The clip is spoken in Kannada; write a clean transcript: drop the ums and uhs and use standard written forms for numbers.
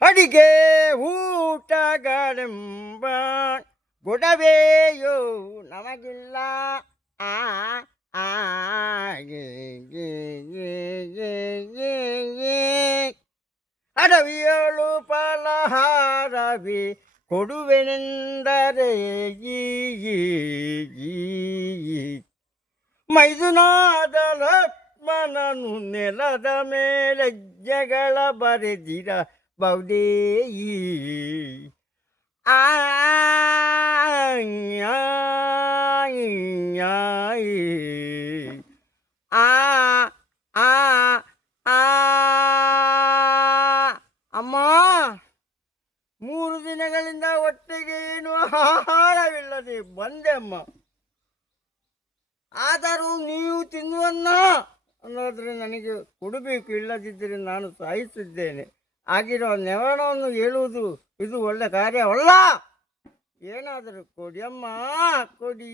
ಅಡಿಗೆ ಊಟಗಳೆಂಬ ಗೊಡವೆಯೋ ನಮಗಿಲ್ಲ. ಆ ಆ ಗೆ, ಗೆ, ಗೆ, ಗೆ, ಗೆ, ಗೆ. ಅಡವಿಯಳು ಫಲಹಾರವಿ ಕೊಡುವೆನೆಂದರೆ ಈ ಈ, ಈ, ಈ. ಮೈದುನಾದ ಲಕ್ಷ್ಮಣನು ನೆಲದ ಮೇಲೆ ಹೆಜ್ಜೆಗಳ ಬರೆದಿರ ಬೌದೇ ಈ. ಆ ನ್ಯಾ, ನ್ಯಾ, ಆ ಆ ಆ ಅಮ್ಮ, 3 ದಿನಗಳಿಂದ ಒಟ್ಟಿಗೆ ಏನು ಆಹಾರವಿಲ್ಲದೆ ಬಂದೆ ಅಮ್ಮ. ಆದರೂ ನೀವು ತಿನ್ನುವನ್ನ ಅನ್ನೋದ್ರೆ ನನಗೆ ಕೊಡಬೇಕು, ಇಲ್ಲದಿದ್ದರೆ ನಾನು ಸಾಯಿಸಿದ್ದೇನೆ. ಆಗಿರೋ ನೆವಣವನ್ನು ಹೇಳುವುದು ಇದು ಒಳ್ಳೆ ಕಾರ್ಯವಲ್ಲ. ಏನಾದರೂ ಕೊಡಿ ಅಮ್ಮ, ಕೊಡಿ.